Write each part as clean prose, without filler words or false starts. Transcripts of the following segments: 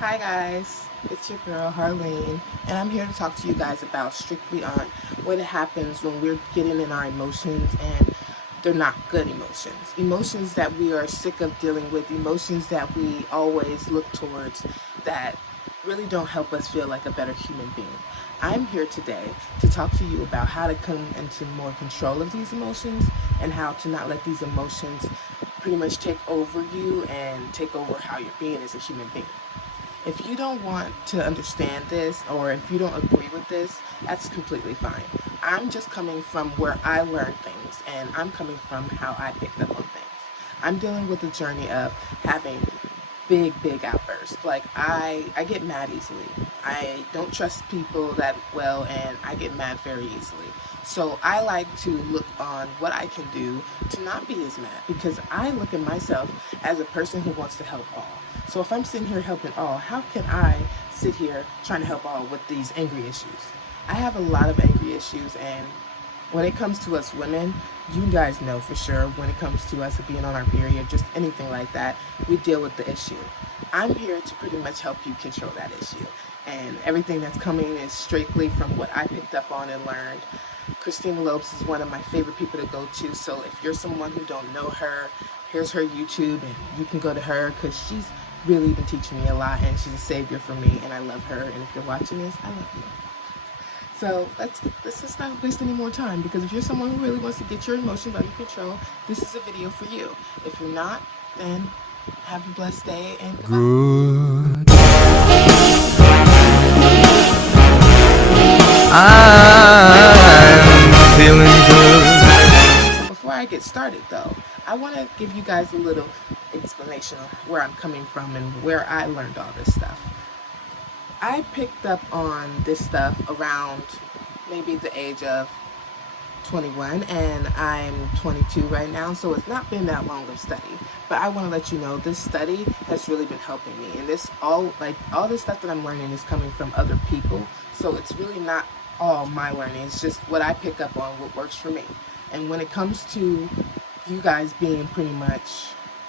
Hi guys, it's your girl Harleen, and I'm here to talk to you guys about strictly on what happens when we're getting in our emotions and they're not good emotions. Emotions that we are sick of dealing with, emotions that we always look towards that really don't help us feel like a better human being. I'm here today to talk to you about how to come into more control of these emotions and how to not let these emotions pretty much take over you and take over how you're being as a human being. If you don't want to understand this or if you don't agree with this, that's completely fine. I'm just coming from where I learned things and I'm coming from how I picked up on things. I'm dealing with the journey of having big outbursts. Like I get mad easily. I don't trust people that well and I get mad very easily. So I like to look on what I can do to not be as mad because I look at myself as a person who wants to help all. So if I'm sitting here helping all, how can I sit here trying to help all with these angry issues? I have a lot of angry issues, and when it comes to us women, you guys know for sure when it comes to us being on our period, just anything like that, we deal with the issue. I'm here to pretty much help you control that issue. And everything that's coming is strictly from what I picked up on and learned. Christina Lopes is one of my favorite people to go to, so if you're someone who don't know her, here's her YouTube and you can go to her because she's really been teaching me a lot and she's a savior for me and I love her, and if you're watching this, I love you. So let's just not waste any more time, because if you're someone who really wants to get your emotions under control, this is a video for you. If you're not, then have a blessed day and goodbye. Good. I'm feeling good. Before I get started though, I want to give you guys a little explanation of where I'm coming from and where I learned all this stuff. I picked up on this stuff around maybe the age of 21, and I'm 22 right now, so it's not been that long of study. But I want to let you know this study has really been helping me, and this all this stuff that I'm learning is coming from other people, so it's really not all my learning. It's just what I pick up on, what works for me. And when it comes to you guys being pretty much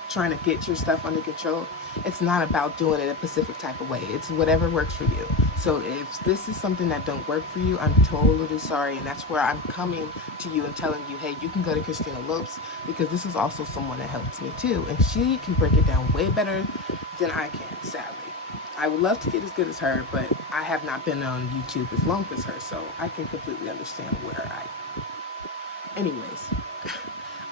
trying to get your stuff under control, it's not about doing it a specific type of way. It's whatever works for you. So if this is something that don't work for you, I'm totally sorry, and that's where I'm coming to you and telling you, hey, you can go to Christina Lopes, because this is also someone that helps me too, and she can break it down way better than I can, sadly. I would love to get as good as her, but I have not been on YouTube as long as her, so I can completely understand where anyways,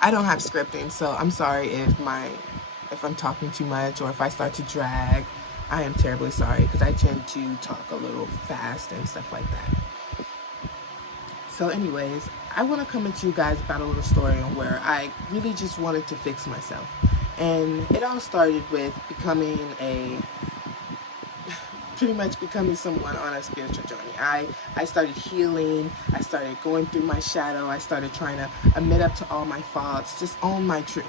I don't have scripting, so I'm sorry if I'm talking too much or if I start to drag. I am terribly sorry, because I tend to talk a little fast and stuff like that. So anyways, I want to come at you guys about a little story on where I really just wanted to fix myself. And it all started with pretty much becoming someone on a spiritual journey. I started healing, I started going through my shadow, I started trying to admit up to all my faults, just own my truth.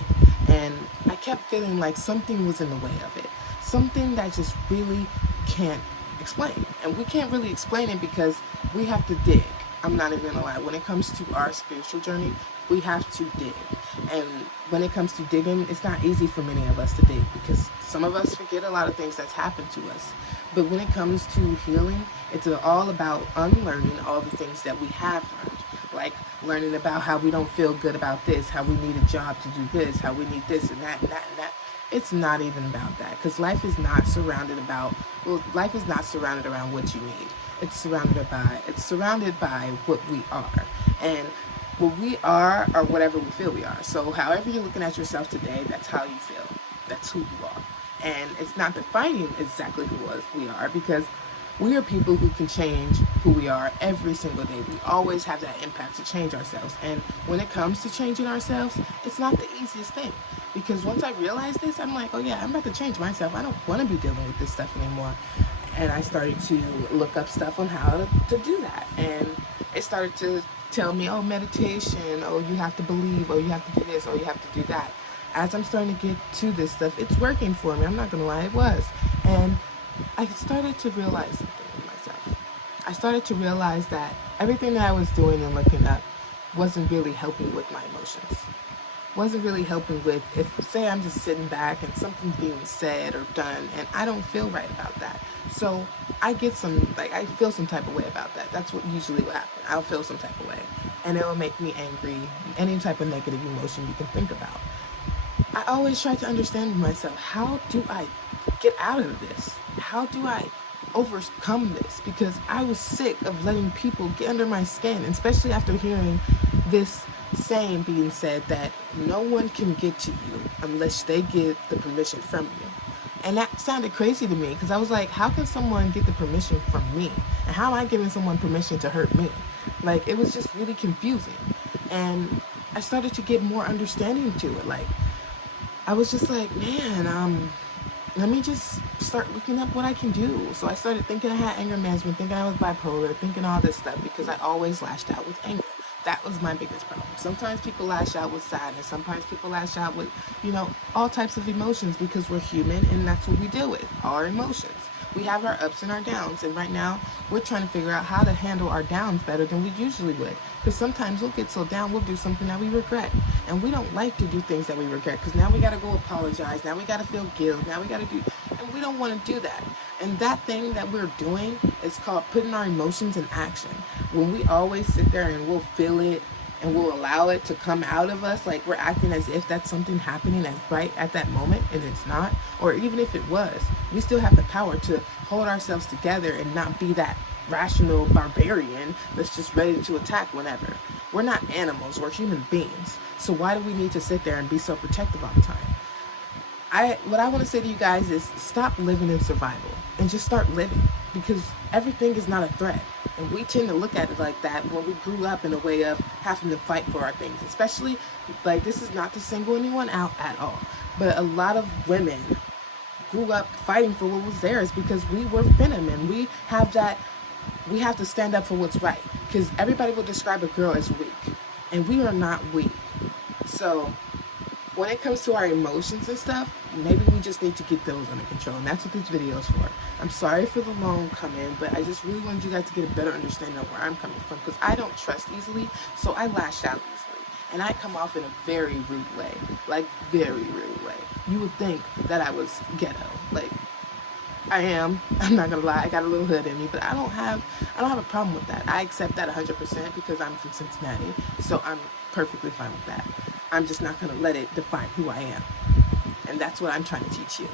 And I kept feeling like something was in the way of it. Something that just really can't explain. And we can't really explain it because we have to dig. I'm not even gonna lie. When it comes to our spiritual journey, we have to dig. And when it comes to digging, it's not easy for many of us to dig because some of us forget a lot of things that's happened to us. But when it comes to healing, it's all about unlearning all the things that we have learned. Like learning about how we don't feel good about this, how we need a job to do this, how we need this and that and that and that. It's not even about that, because life is not surrounded around what you need. It's surrounded by what we are. And what we are whatever we feel we are. So however you're looking at yourself today, that's how you feel. That's who you are. And it's not defining exactly who we are, because we are people who can change who we are every single day. We always have that impact to change ourselves. And when it comes to changing ourselves, it's not the easiest thing. Because once I realized this, I'm like, oh yeah, I'm about to change myself. I don't want to be dealing with this stuff anymore. And I started to look up stuff on how to do that. And it started to tell me, oh, meditation, oh, you have to believe, oh, you have to do this, oh, you have to do that. As I'm starting to get to this stuff, it's working for me. I'm not going to lie, it was. And I started to realize something in myself. I started to realize that everything that I was doing and looking up wasn't really helping with my emotions. wasn't really helping with, if say I'm just sitting back and something's being said or done and I don't feel right about that. So I get some, like, I feel some type of way about that. That's what usually will happen. I'll feel some type of way and it will make me angry, any type of negative emotion you can think about. I always try to understand myself, how do I get out of this? How do I overcome this? Because I was sick of letting people get under my skin, especially after hearing this saying being said that no one can get to you unless they get the permission from you. And that sounded crazy to me because I was like, how can someone get the permission from me? And how am I giving someone permission to hurt me? Like, it was just really confusing. And I started to get more understanding to it. Like, I was just like, man, let me just start looking up what I can do. So I started thinking I had anger management, thinking I was bipolar, thinking all this stuff because I always lashed out with anger. That was my biggest problem. Sometimes people lash out with sadness. Sometimes people lash out with, all types of emotions because we're human and that's what we deal with, our emotions. We have our ups and our downs. And right now, we're trying to figure out how to handle our downs better than we usually would. Because sometimes we'll get so down, we'll do something that we regret. And we don't like to do things that we regret because now we got to go apologize. Now we got to feel guilt. Now we got to do, and we don't want to do that. And that thing that we're doing is called putting our emotions in action. When we always sit there and we'll feel it and we'll allow it to come out of us, like we're acting as if that's something happening as right at that moment, and it's not. Or even if it was, we still have the power to hold ourselves together and not be that rational barbarian that's just ready to attack whenever. We're not animals, we're human beings. So why do we need to sit there and be so protective all the time? What I want to say to you guys is stop living in survival and just start living, because everything is not a threat. And we tend to look at it like that when we grew up in a way of having to fight for our things. Especially, like, this is not to single anyone out at all, but a lot of women grew up fighting for what was theirs because we were feminine. We have to stand up for what's right, because everybody will describe a girl as weak, and we are not weak. So when it comes to our emotions and stuff, maybe we just need to get those under control, and that's what this video is for. I'm sorry for the long come-in, but I just really wanted you guys to get a better understanding of where I'm coming from, because I don't trust easily, so I lash out easily, and I come off in a very rude way, like very rude way. You would think that I was ghetto, like I am. I'm not gonna lie, I got a little hood in me, but I don't have a problem with that. I accept that 100% because I'm from Cincinnati, so I'm perfectly fine with that. I'm just not gonna let it define who I am. And that's what I'm trying to teach you.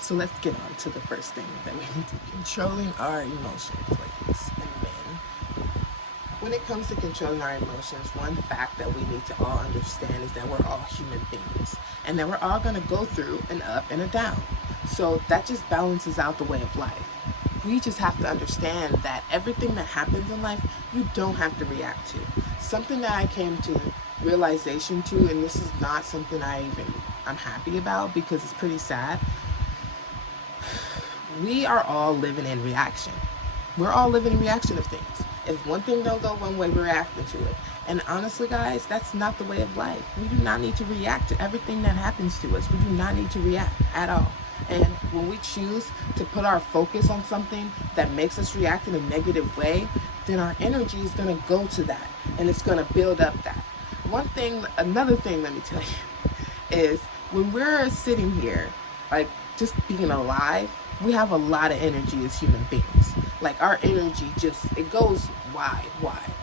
So let's get on to the first thing that we need to be controlling our emotions, ladies and men. When it comes to controlling our emotions, one fact that we need to all understand is that we're all human beings and that we're all gonna go through an up and a down. So that just balances out the way of life. We just have to understand that everything that happens in life, you don't have to react to. Something that I came to realization to, and this is not something I'm happy about because it's pretty sad. We are all living in reaction. We're all living in reaction of things. If one thing don't go one way, we're reacting to it. And honestly, guys, that's not the way of life. We do not need to react to everything that happens to us. We do not need to react at all. And when we choose to put our focus on something that makes us react in a negative way, then our energy is going to go to that, and it's going to build up that. Another thing, let me tell you, is when we're sitting here, like just being alive, we have a lot of energy as human beings. Like our energy it goes wide.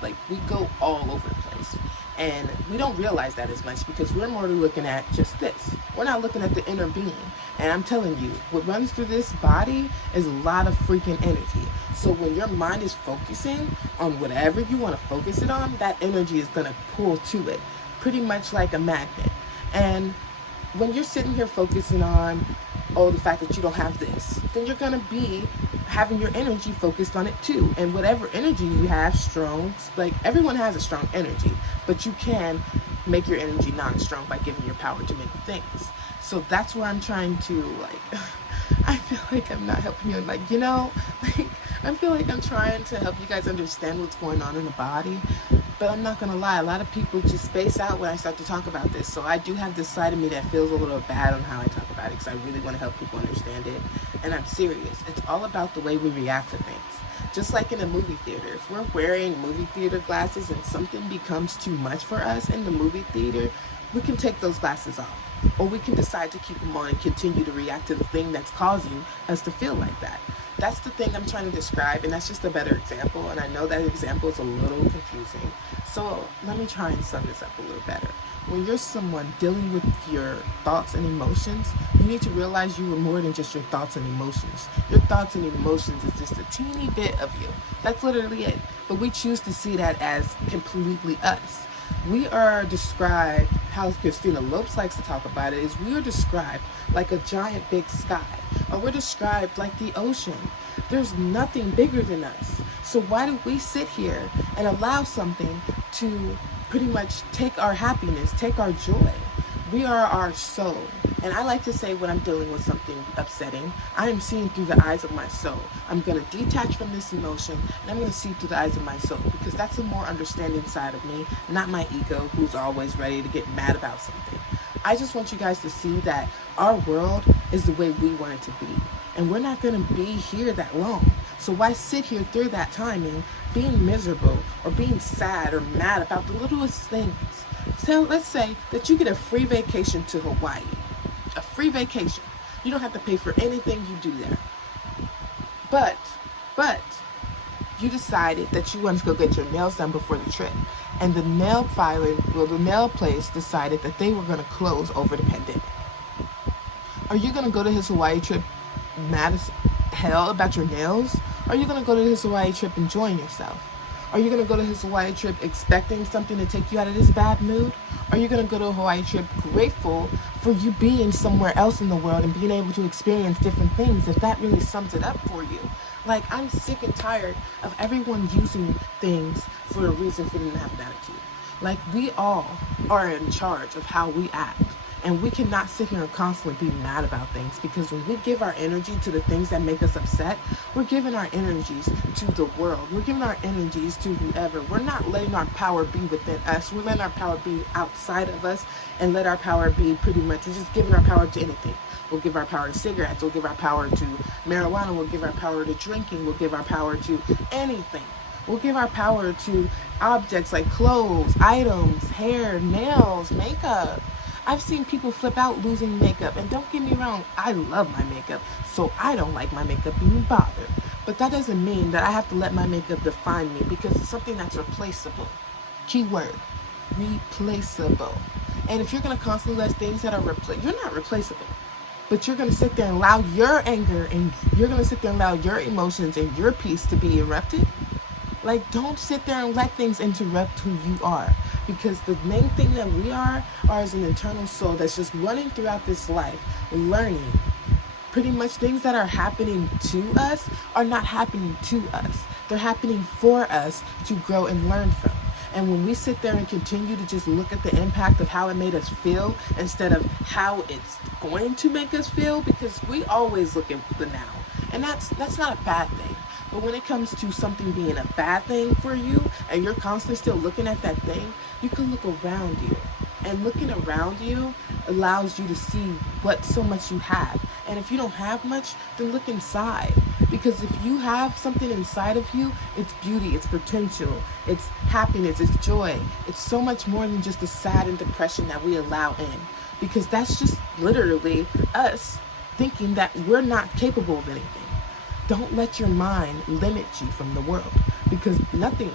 Like we go all over the place. And we don't realize that as much because we're more looking at just this. We're not looking at the inner being. And I'm telling you, what runs through this body is a lot of freaking energy. So when your mind is focusing on whatever you want to focus it on, that energy is going to pull to it, pretty much like a magnet. And when you're sitting here focusing on, the fact that you don't have this, then you're going to be having your energy focused on it too. And whatever energy you have strong, like everyone has a strong energy, but you can make your energy non-strong by giving your power to many things. So that's where I'm trying to, I feel like I'm not helping you, I feel like I'm trying to help you guys understand what's going on in the body. But I'm not going to lie, a lot of people just space out when I start to talk about this. So I do have this side of me that feels a little bad on how I talk about it because I really want to help people understand it. And I'm serious. It's all about the way we react to things. Just like in a movie theater, if we're wearing movie theater glasses and something becomes too much for us in the movie theater, we can take those glasses off. Or we can decide to keep them on and continue to react to the thing that's causing us to feel like that. That's the thing I'm trying to describe, and that's just a better example. And I know that example is a little confusing. So let me try and sum this up a little better. When you're someone dealing with your thoughts and emotions, you need to realize you are more than just your thoughts and emotions. Your thoughts and emotions is just a teeny bit of you. That's literally it. But we choose to see that as completely us. We are described, how Christina Lopes likes to talk about it, is we are described like a giant big sky, or we're described like the ocean. There's nothing bigger than us. So why do we sit here and allow something to pretty much take our happiness, take our joy? We are our soul. And I like to say when I'm dealing with something upsetting, I am seeing through the eyes of my soul. I'm going to detach from this emotion and I'm going to see through the eyes of my soul, because that's a more understanding side of me, not my ego who's always ready to get mad about something. I just want you guys to see that our world is the way we want it to be. And we're not going to be here that long. So why sit here through that timing being miserable or being sad or mad about the littlest things? So let's say that you get a free vacation to Hawaii. A free vacation. You don't have to pay for anything you do there. But you decided that you wanted to go get your nails done before the trip. And the nail place decided that they were going to close over the pandemic. Are you going to go to his Hawaii trip mad as hell about your nails? Or are you going to go to his Hawaii trip enjoying yourself? Are you going to go to his Hawaii trip expecting something to take you out of this bad mood? Or are you going to go to a Hawaii trip grateful for you being somewhere else in the world and being able to experience different things, if that really sums it up for you? Like, I'm sick and tired of everyone using things for a reason for them to have an attitude. Like, we all are in charge of how we act. And we cannot sit here and constantly be mad about things, because when we give our energy to the things that make us upset, we're giving our energies to the world. We're giving our energies to whoever. We're not letting our power be within us. We're letting our power be outside of us, and let our power be pretty much, we're just giving our power to anything. We'll give our power to cigarettes. We'll give our power to marijuana. We'll give our power to drinking. We'll give our power to anything. We'll give our power to objects like clothes, items, hair, nails, makeup. I've seen people flip out losing makeup, and don't get me wrong, I love my makeup, so I don't like my makeup being bothered. But that doesn't mean that I have to let my makeup define me, because it's something that's replaceable. Keyword, replaceable. And if you're going to constantly let things that are you're not replaceable. But you're going to sit there and allow your anger, and you're going to sit there and allow your emotions and your peace to be interrupted. Like, don't sit there and let things interrupt who you are. Because the main thing that we are is an internal soul that's just running throughout this life, learning. Pretty much things that are happening to us are not happening to us. They're happening for us to grow and learn from. And when we sit there and continue to just look at the impact of how it made us feel instead of how it's going to make us feel, because we always look at the now. And that's not a bad thing. But when it comes to something being a bad thing for you, and you're constantly still looking at that thing, you can look around you. And looking around you allows you to see what so much you have. And if you don't have much, then look inside. Because if you have something inside of you, it's beauty, it's potential, it's happiness, it's joy. It's so much more than just the sad and depression that we allow in. Because that's just literally us thinking that we're not capable of anything. Don't let your mind limit you from the world, because nothing.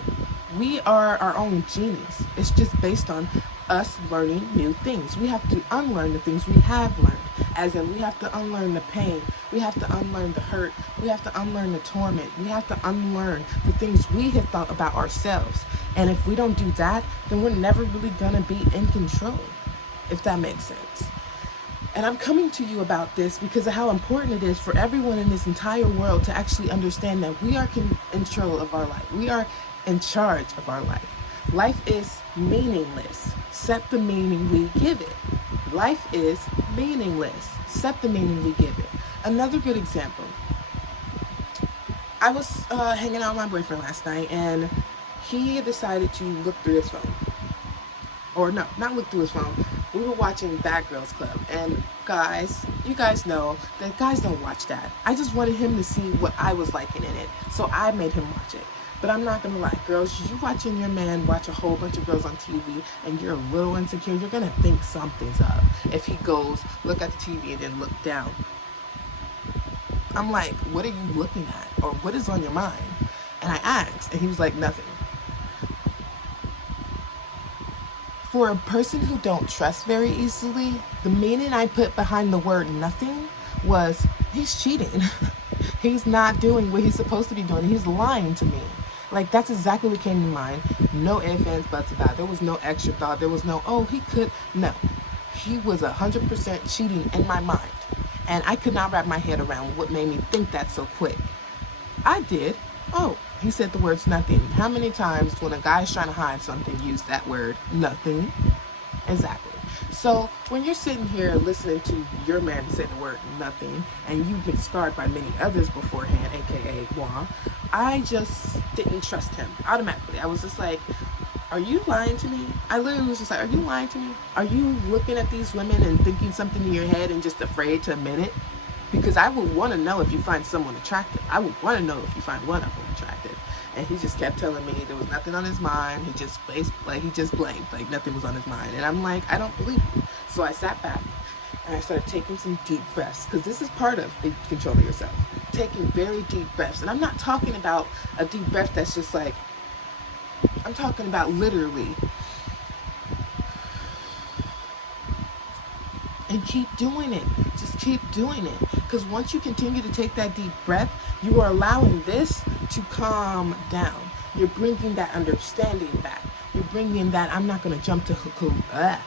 We are our own genius. It's just based on us learning new things. We have to unlearn the things we have learned, as in we have to unlearn the pain. We have to unlearn the hurt. We have to unlearn the torment. We have to unlearn the things we have thought about ourselves. And if we don't do that, then we're never really gonna be in control, if that makes sense. And I'm coming to you about this because of how important it is for everyone in this entire world to actually understand that we are in control of our life. We are in charge of our life. Life is meaningless. Set the meaning we give it. Life is meaningless. Set the meaning we give it. Another good example. I was hanging out with my boyfriend last night, and he decided to look through his phone. Or no, not look through his phone. We were watching Bad Girls Club, and guys, you guys know that guys don't watch that. I just wanted him to see what I was liking in it, so I made him watch it. But I'm not gonna lie, girls, you watching your man watch a whole bunch of girls on TV and you're a little insecure, you're gonna think something's up if he goes look at the TV and then look down. I'm like, what are you looking at? Or what is on your mind? And I asked, and he was like, nothing. For a person who don't trust very easily, the meaning I put behind the word nothing was, he's cheating. He's not doing what he's supposed to be doing. He's lying to me. Like, that's exactly what came to mind. No ifs, ands, buts about it. There was no extra thought. There was no, oh, he could. No. He was 100% cheating in my mind. And I could not wrap my head around what made me think that so quick. I did. Oh, he said the words nothing. How many times when a guy's trying to hide something, use that word, nothing? Exactly. So when you're sitting here listening to your man say the word nothing, and you've been scarred by many others beforehand, aka moi, I just didn't trust him automatically. I was just like, are you lying to me? I literally was just like, are you lying to me? Are you looking at these women and thinking something in your head and just afraid to admit it? Because I would want to know if you find someone attractive. I would want to know if you find one of them attractive. And he just kept telling me there was nothing on his mind. He just blanked, like nothing was on his mind. And I'm like, I don't believe you. So I sat back and I started taking some deep breaths, because this is part of controlling yourself. Taking very deep breaths. And I'm not talking about a deep breath that's just like, I'm talking about literally. And keep doing it. Just keep doing it. Because once you continue to take that deep breath, you are allowing this to calm down. You're bringing that understanding back. You're bringing that, I'm not going to jump to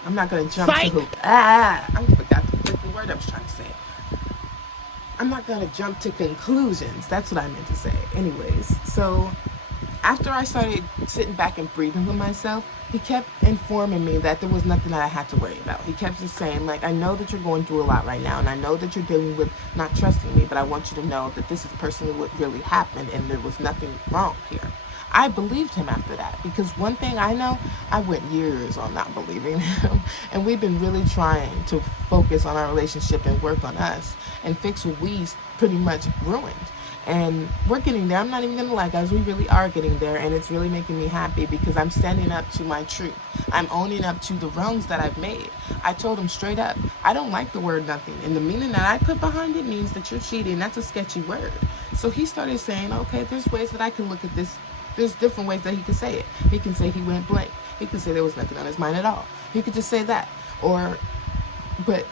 I'm not going to jump Sike. to I forgot the freaking word I was trying to say. I'm not going to jump to conclusions. That's what I meant to say. Anyways, so after I started sitting back and breathing with myself, he kept informing me that there was nothing that I had to worry about. He kept just saying, like, I know that you're going through a lot right now, and I know that you're dealing with not trusting me, but I want you to know that this is personally what really happened, and there was nothing wrong here. I believed him after that, because one thing I know, I went years on not believing him, and we've been really trying to focus on our relationship and work on us and fix what we pretty much ruined. And we're getting there. I'm not even gonna lie, guys, we really are getting there, and it's really making me happy because I'm standing up to my truth. I'm owning up to the wrongs that I've made. I told him straight up, I don't like the word nothing, and the meaning that I put behind it means that you're cheating. That's a sketchy word. So he started saying, okay, there's ways that I can look at this. There's different ways that he could say it. He can say he went blank. He could say there was nothing on his mind at all. He could just say that. But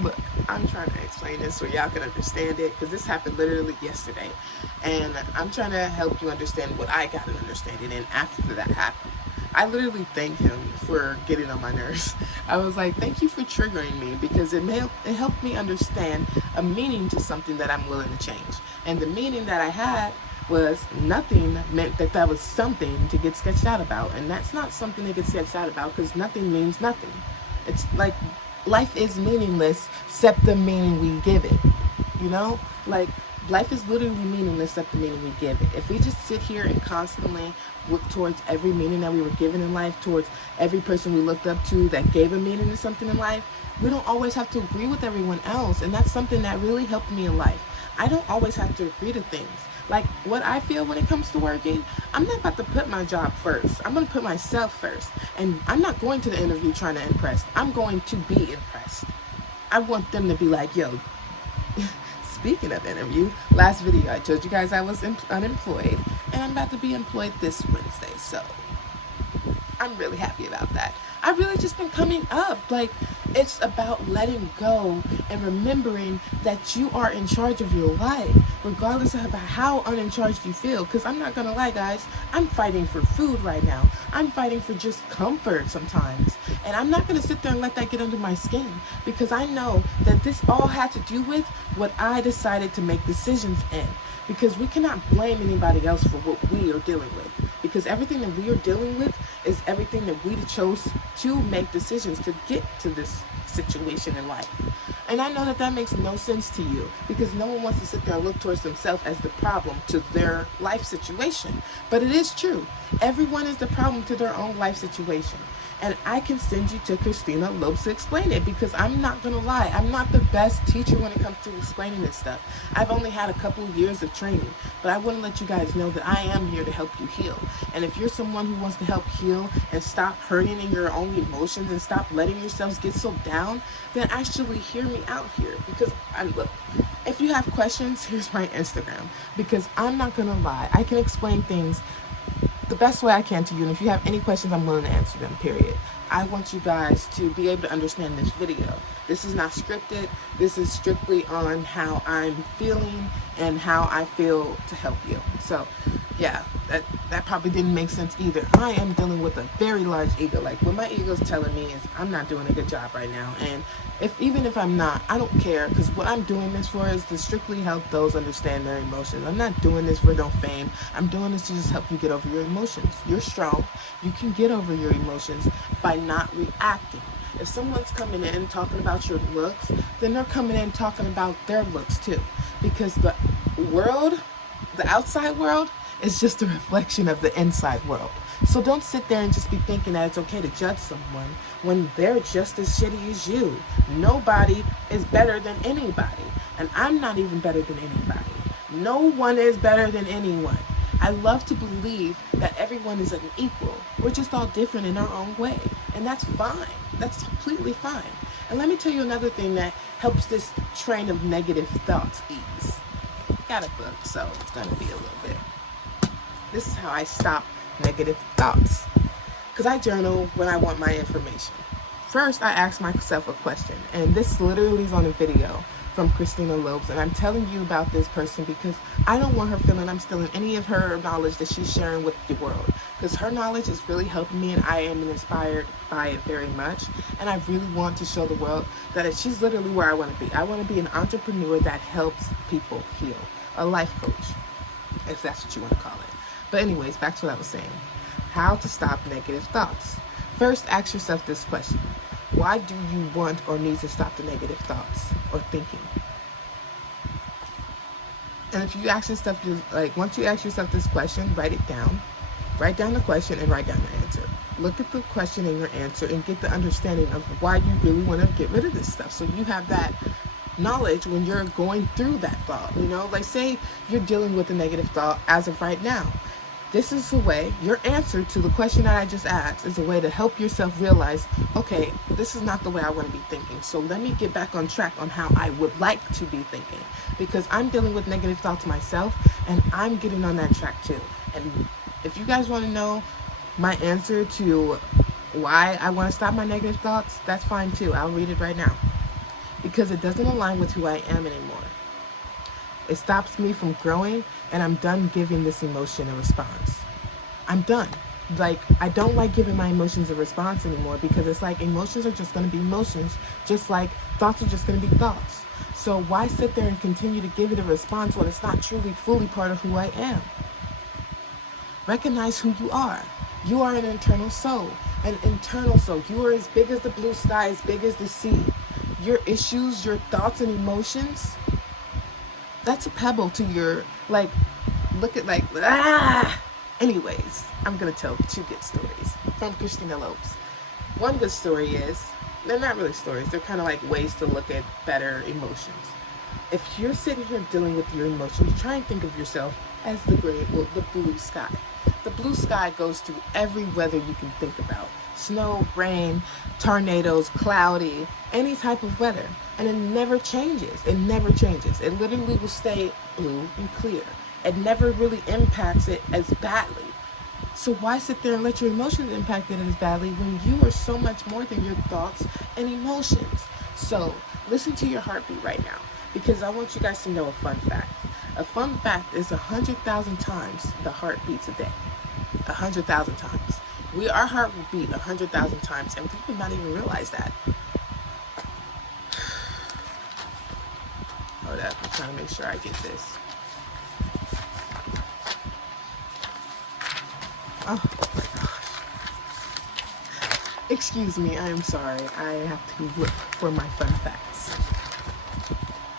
look, I'm trying to explain this so y'all can understand it, because this happened literally yesterday. And I'm trying to help you understand what I got an understanding. And after that happened, I literally thanked him for getting on my nerves. I was like, thank you for triggering me, because it helped me understand a meaning to something that I'm willing to change. And the meaning that I had was nothing meant that was something to get sketched out about. And that's not something to get sketched out about, because nothing means nothing. It's like life is meaningless except the meaning we give it. You know? Like, life is literally meaningless except the meaning we give it. If we just sit here and constantly look towards every meaning that we were given in life, towards every person we looked up to that gave a meaning to something in life, we don't always have to agree with everyone else. And that's something that really helped me in life. I don't always have to agree to things. Like, what I feel when it comes to working, I'm not about to put my job first. I'm going to put myself first. And I'm not going to the interview trying to impress. I'm going to be impressed. I want them to be like, yo, speaking of interview, last video I told you guys I was unemployed, and I'm about to be employed this Wednesday. So I'm really happy about that. I've really just been coming up. Like, it's about letting go and remembering that you are in charge of your life, regardless of how unincharged you feel. Because I'm not going to lie, guys, I'm fighting for food right now. I'm fighting for just comfort sometimes. And I'm not going to sit there and let that get under my skin, because I know that this all had to do with what I decided to make decisions in. Because we cannot blame anybody else for what we are dealing with. Because everything that we are dealing with is everything that we chose to make decisions to get to this situation in life. And I know that that makes no sense to you, because no one wants to sit there and look towards themselves as the problem to their life situation. But it is true. Everyone is the problem to their own life situation. And I can send you to Christina Lopes to explain it, because I'm not going to lie, I'm not the best teacher when it comes to explaining this stuff. I've only had a couple of years of training, but I want to let you guys know that I am here to help you heal. And if you're someone who wants to help heal and stop hurting in your own emotions and stop letting yourselves get so down, then actually hear me out here. Because look, if you have questions, here's my Instagram, because I'm not going to lie, I can explain things the best way I can to you, and if you have any questions, I'm willing to answer them, period. I want you guys to be able to understand this video. This is not scripted. This is strictly on how I'm feeling and how I feel to help you. So yeah, that probably didn't make sense either. I am dealing with a very large ego. Like, what my ego's telling me is I'm not doing a good job right now. And even if I'm not, I don't care, because what I'm doing this for is to strictly help those understand their emotions. I'm not doing this for no fame. I'm doing this to just help you get over your emotions. You're strong. You can get over your emotions by not reacting. If someone's coming in talking about your looks, then they're coming in talking about their looks too. Because the world, the outside world, is just a reflection of the inside world. So don't sit there and just be thinking that it's okay to judge someone when they're just as shitty as you. Nobody is better than anybody. And I'm not even better than anybody. No one is better than anyone. I love to believe that everyone is an equal. We're just all different in our own way. And that's fine. That's completely fine. And let me tell you another thing that helps this train of negative thoughts ease. Got a book, so it's going to be a little bit. This is how I stop negative thoughts. Because I journal when I want my information. First, I ask myself a question. And this literally is on a video from Christina Lopes. And I'm telling you about this person because I don't want her feeling I'm stealing any of her knowledge that she's sharing with the world. Because her knowledge is really helping me, and I am inspired by it very much. And I really want to show the world that she's literally where I want to be. I want to be an entrepreneur that helps people heal. A life coach, if that's what you want to call it. But anyways, back to what I was saying. How to stop negative thoughts. First, ask yourself this question. Why do you want or need to stop the negative thoughts or thinking? And if you ask yourself, once you ask yourself this question, write it down. Write down the question and write down the answer. Look at the question and your answer and get the understanding of why you really want to get rid of this stuff. So you have that knowledge when you're going through that thought. You know, like say you're dealing with a negative thought as of right now. This is a way, your answer to the question that I just asked is a way to help yourself realize, okay, this is not the way I want to be thinking. So let me get back on track on how I would like to be thinking. Because I'm dealing with negative thoughts myself, and I'm getting on that track too. And if you guys want to know my answer to why I want to stop my negative thoughts, that's fine too. I'll read it right now. Because it doesn't align with who I am anymore. It stops me from growing, and I'm done giving this emotion a response. I'm done. Like, I don't like giving my emotions a response anymore, because it's like emotions are just going to be emotions, just like thoughts are just going to be thoughts. So why sit there and continue to give it a response when it's not truly fully part of who I am? Recognize who you are. You are an internal soul. An internal soul. You are as big as the blue sky, as big as the sea. Your issues, your thoughts and emotions, that's a pebble to your, look at Anyways, I'm going to tell 2 good stories from Christina Lopes. One good story is, they're not really stories, they're kind of like ways to look at better emotions. If you're sitting here dealing with your emotions, try and think of yourself as the blue sky. The blue sky goes through every weather you can think about. Snow, rain, tornadoes, cloudy, any type of weather. And it never changes. It never changes. It literally will stay blue and clear. It never really impacts it as badly. So why sit there and let your emotions impact it as badly when you are so much more than your thoughts and emotions? So listen to your heartbeat right now, because I want you guys to know a fun fact. A fun fact is 100,000 times the heart beats a day. 100,000 times. Our heart will beat 100,000 times, and we would not even realize that. Hold up, I'm trying to make sure I get this. Oh my gosh. Excuse me, I am sorry. I have to look for my fun facts.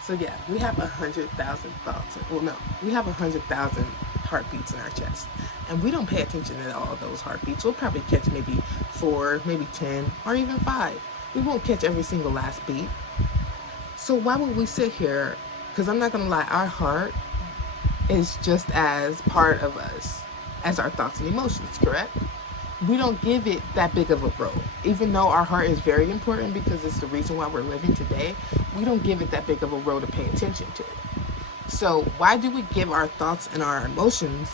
So yeah, we have 100,000 thoughts. Well, no, we have 100,000 heartbeats in our chest. And we don't pay attention to all those heartbeats. We'll probably catch maybe 4, maybe 10, or even 5. We won't catch every single last beat. So why would we sit here? Because I'm not going to lie, our heart is just as part of us as our thoughts and emotions, correct? We don't give it that big of a role. Even though our heart is very important because it's the reason why we're living today, we don't give it that big of a role to pay attention to it. So why do we give our thoughts and our emotions,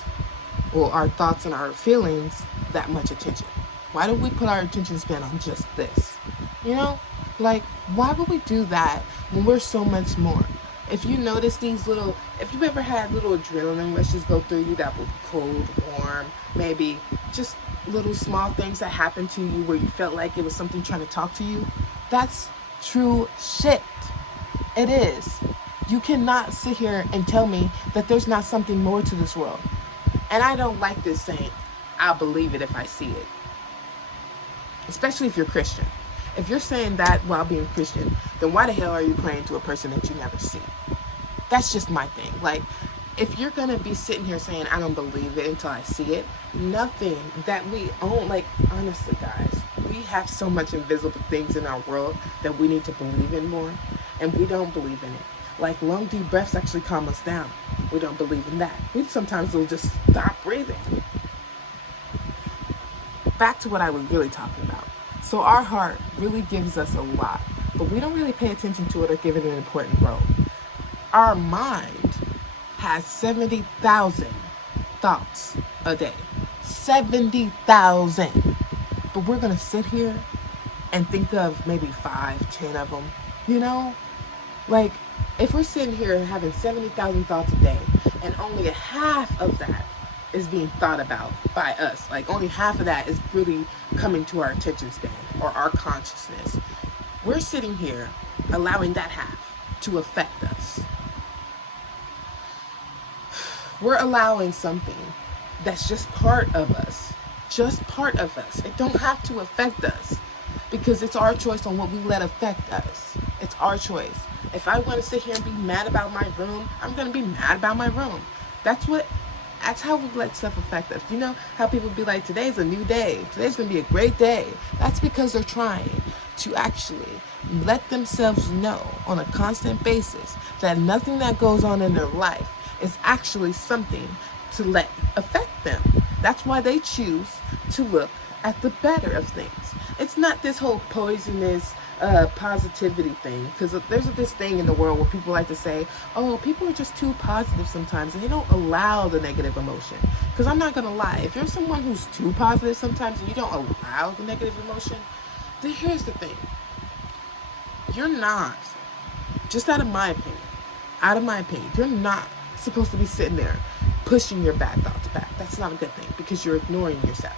or our thoughts and our feelings, that much attention? Why do we put our attention span on just this? You know, like, why would we do that when we're so much more? If you notice these little, if you've ever had little adrenaline rushes go through you that were cold, warm, maybe just little small things that happened to you where you felt like it was something trying to talk to you, that's true shit. It is. You cannot sit here and tell me that there's not something more to this world. And I don't like this saying, I'll believe it if I see it. Especially if you're Christian. If you're saying that while being Christian, then why the hell are you praying to a person that you never see? That's just my thing. Like, if you're going to be sitting here saying, I don't believe it until I see it, nothing that we own, like, honestly, guys, we have so much invisible things in our world that we need to believe in more, and we don't believe in it. Like, long deep breaths actually calm us down. We don't believe in that. We sometimes will just stop breathing. Back to what I was really talking about. So our heart really gives us a lot, but we don't really pay attention to it or give it an important role. Our mind has 70,000 thoughts a day. 70,000. But we're going to sit here and think of maybe 5, 10 of them, you know? Like, if we're sitting here having 70,000 thoughts a day, and only a half of that is being thought about by us, like only half of that is really coming to our attention span or our consciousness, we're sitting here allowing that half to affect us. We're allowing something that's just part of us, just part of us. It don't have to affect us because it's our choice on what we let affect us. It's our choice. If I want to sit here and be mad about my room, I'm going to be mad about my room. That's how we let stuff affect us. You know how people be like, today's a new day. Today's going to be a great day. That's because they're trying to actually let themselves know on a constant basis that nothing that goes on in their life is actually something to let affect them. That's why they choose to look at the better of things. It's not this whole poisonous positivity thing, because there's this thing in the world where people like to say, oh, people are just too positive sometimes, and they don't allow the negative emotion. Because I'm not going to lie, if you're someone who's too positive sometimes and you don't allow the negative emotion, then here's the thing. You're not, just out of my opinion, you're not supposed to be sitting there pushing your bad thoughts back. That's not a good thing, because you're ignoring yourself.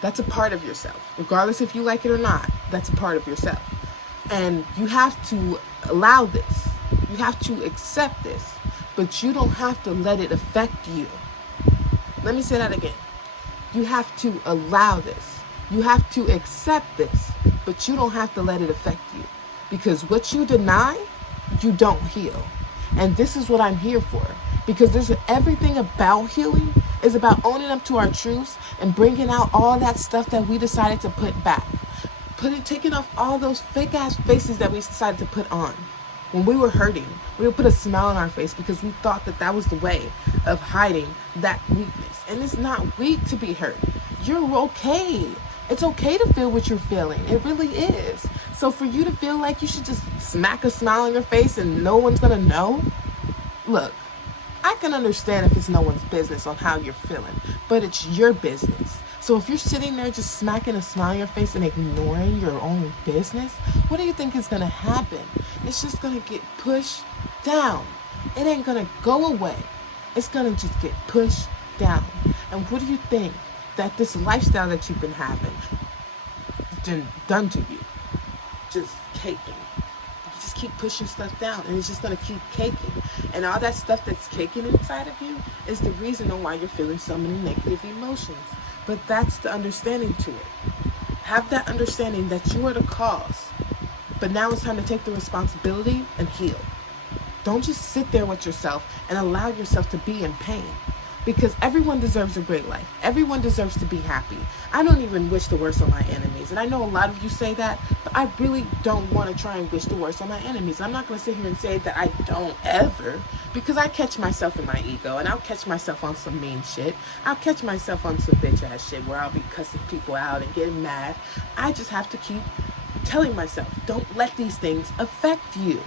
That's a part of yourself. Regardless if you like it or not, that's a part of yourself. And you have to allow this. You have to accept this. But you don't have to let it affect you. Let me say that again. You have to allow this. You have to accept this. But you don't have to let it affect you. Because what you deny, you don't heal. And this is what I'm here for. Because there's everything about healing is about owning up to our truths and bringing out all that stuff that we decided to put back. Taking off all those fake ass faces that we decided to put on. When we were hurting, we would put a smile on our face because we thought that that was the way of hiding that weakness. And it's not weak to be hurt. You're okay. It's okay to feel what you're feeling. It really is. So for you to feel like you should just smack a smile on your face and no one's gonna know, look, I can understand if it's no one's business on how you're feeling, but it's your business. So if you're sitting there just smacking a smile on your face and ignoring your own business, what do you think is going to happen? It's just going to get pushed down. It ain't going to go away. It's going to just get pushed down. And what do you think that this lifestyle that you've been having done to you? Just caking. You just keep pushing stuff down and it's just going to keep caking. And all that stuff that's caking inside of you is the reason on why you're feeling so many negative emotions. But that's the understanding to it. Have that understanding that you are the cause. But now it's time to take the responsibility and heal. Don't just sit there with yourself and allow yourself to be in pain. because everyone deserves a great life. Everyone deserves to be happy. I don't even wish the worst on my enemies. And I know a lot of you say that, but I really don't want to try and wish the worst on my enemies. I'm not going to sit here and say that I don't ever, because I catch myself in my ego, and I'll catch myself on some mean shit. I'll catch myself on some bitch ass shit where I'll be cussing people out and getting mad. I just have to keep telling myself, don't let these things affect you.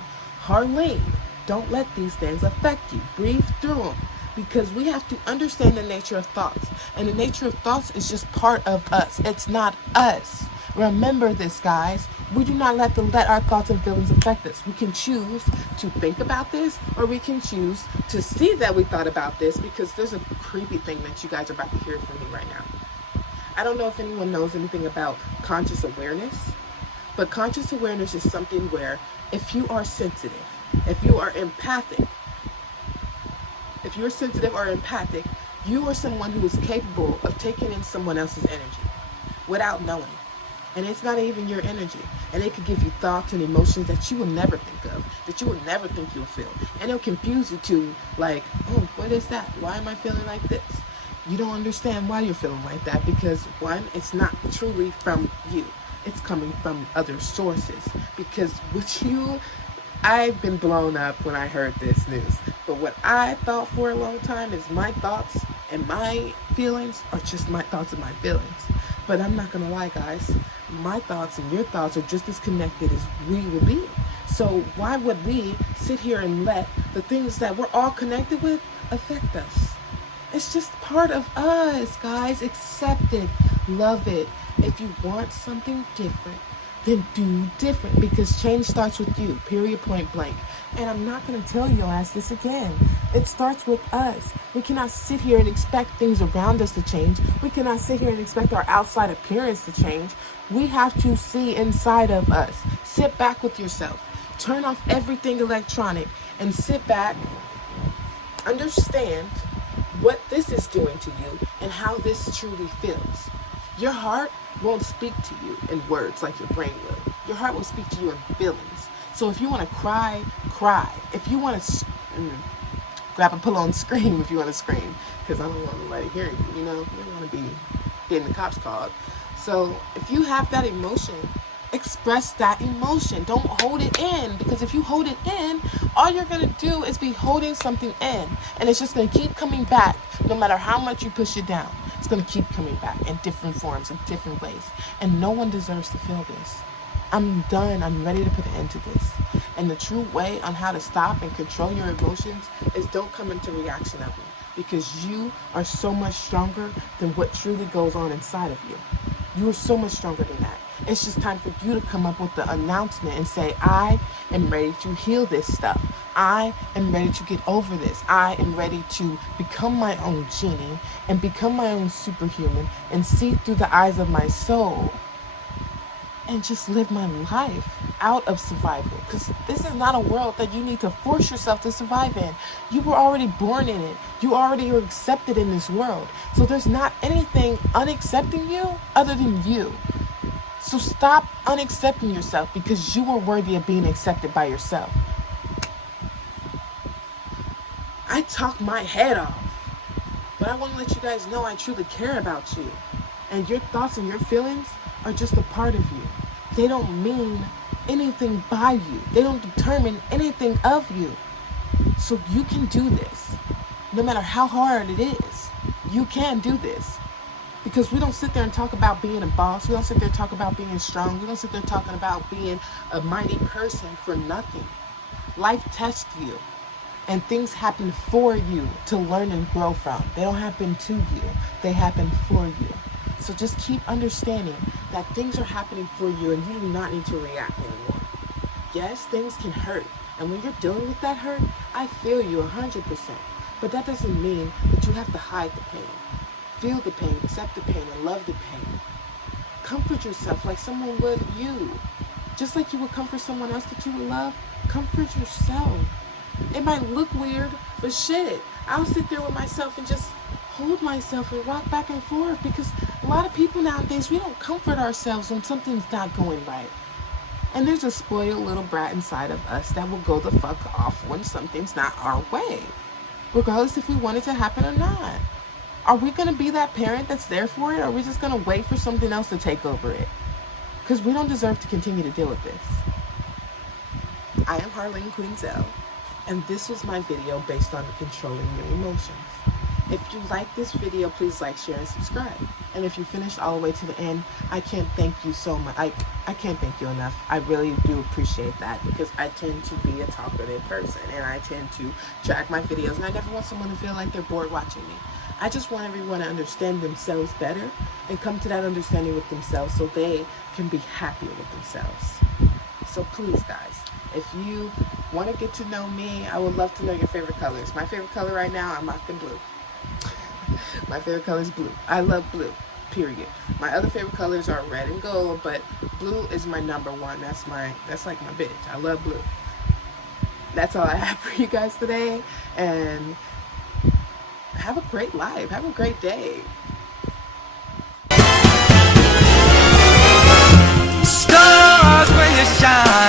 Harlene, don't let these things affect you. Breathe through them. Because we have to understand the nature of thoughts. And the nature of thoughts is just part of us. It's not us. Remember this, guys. We do not have to let our thoughts and feelings affect us. We can choose to think about this, or we can choose to see that we thought about this, because there's a creepy thing that you guys are about to hear from me right now. I don't know if anyone knows anything about conscious awareness, but conscious awareness is something where if you are sensitive, if you are empathic, if you're sensitive or empathic, you are someone who is capable of taking in someone else's energy without knowing. And it's not even your energy. And it could give you thoughts and emotions that you will never think of, that you will never think you'll feel. And it'll confuse you to like, oh, what is that? Why am I feeling like this? You don't understand why you're feeling like that, because one, it's not truly from you. It's coming from other sources. Because with you, I've been blown up when I heard this news. But what I thought for a long time is my thoughts and my feelings are just my thoughts and my feelings. But I'm not going to lie, guys. My thoughts and your thoughts are just as connected as we will be. So why would we sit here and let the things that we're all connected with affect us? It's just part of us, guys. Accept it. Love it. If you want something different, then do different, because change starts with you, period, point blank. And I'm not going to tell your ass this again. It starts with us. We cannot sit here and expect things around us to change. We cannot sit here and expect our outside appearance to change. We have to see inside of us. Sit back with yourself. Turn off everything electronic and sit back. Understand what this is doing to you and how this truly feels. Your heart won't speak to you in words like your brain will. Your heart will speak to you in feelings. So if you want to cry, cry. If you want to grab a pillow and scream if you want to scream, because I don't want nobody hearing you, you know? You don't want to be getting the cops called. So if you have that emotion, express that emotion. Don't hold it in, because if you hold it in, all you're going to do is be holding something in, and it's just going to keep coming back no matter how much you push it down. It's going to keep coming back in different forms, in different ways. And no one deserves to feel this. I'm done. I'm ready to put an end to this. And the true way on how to stop and control your emotions is don't come into reaction of them, because you are so much stronger than what truly goes on inside of you. You are so much stronger than that. It's just time for you to come up with the announcement and say, I am ready to heal this stuff. I am ready to get over this. I am ready to become my own genie and become my own superhuman and see through the eyes of my soul and just live my life out of survival. Because this is not a world that you need to force yourself to survive in. You were already born in it. You already are accepted in this world. So there's not anything unaccepting you other than you. So stop unaccepting yourself, because you are worthy of being accepted by yourself. I talk my head off, but I want to let you guys know I truly care about you. And your thoughts and your feelings are just a part of you. They don't mean anything by you. They don't determine anything of you. So you can do this. No matter how hard it is, you can do this. Because we don't sit there and talk about being a boss. We don't sit there and talk about being strong. We don't sit there talking about being a mighty person for nothing. Life tests you. And things happen for you to learn and grow from. They don't happen to you. They happen for you. So just keep understanding that things are happening for you, and you do not need to react anymore. Yes, things can hurt. And when you're dealing with that hurt, I feel you 100%. But that doesn't mean that you have to hide the pain. Feel the pain, accept the pain, and love the pain. Comfort yourself like someone would you. Just like you would comfort someone else that you would love, comfort yourself. It might look weird, but shit, I'll sit there with myself and just hold myself and rock back and forth, because a lot of people nowadays, we don't comfort ourselves when something's not going right. And there's a spoiled little brat inside of us that will go the fuck off when something's not our way. regardless if we want it to happen or not. Are we going to be that parent that's there for it, or are we just going to wait for something else to take over it? Because we don't deserve to continue to deal with this. I am Harleen Quinzel, and this was my video based on controlling your emotions. If you like this video, please like, share, and subscribe. And if you finished all the way to the end, I can't thank you so much. I can't thank you enough. I really do appreciate that, because I tend to be a talkative person, and I tend to track my videos, and I never want someone to feel like they're bored watching me. I just want everyone to understand themselves better and come to that understanding with themselves so they can be happier with themselves. So please, guys, if you want to get to know me, I would love to know your favorite colors. My favorite color right now, I'm rocking blue. My favorite color is blue. I love blue, period. My other favorite colors are red and gold, but blue is my number one. That's like my bitch. I love blue. That's all I have for you guys today, and have a great life. Have a great day. Stars where you shine.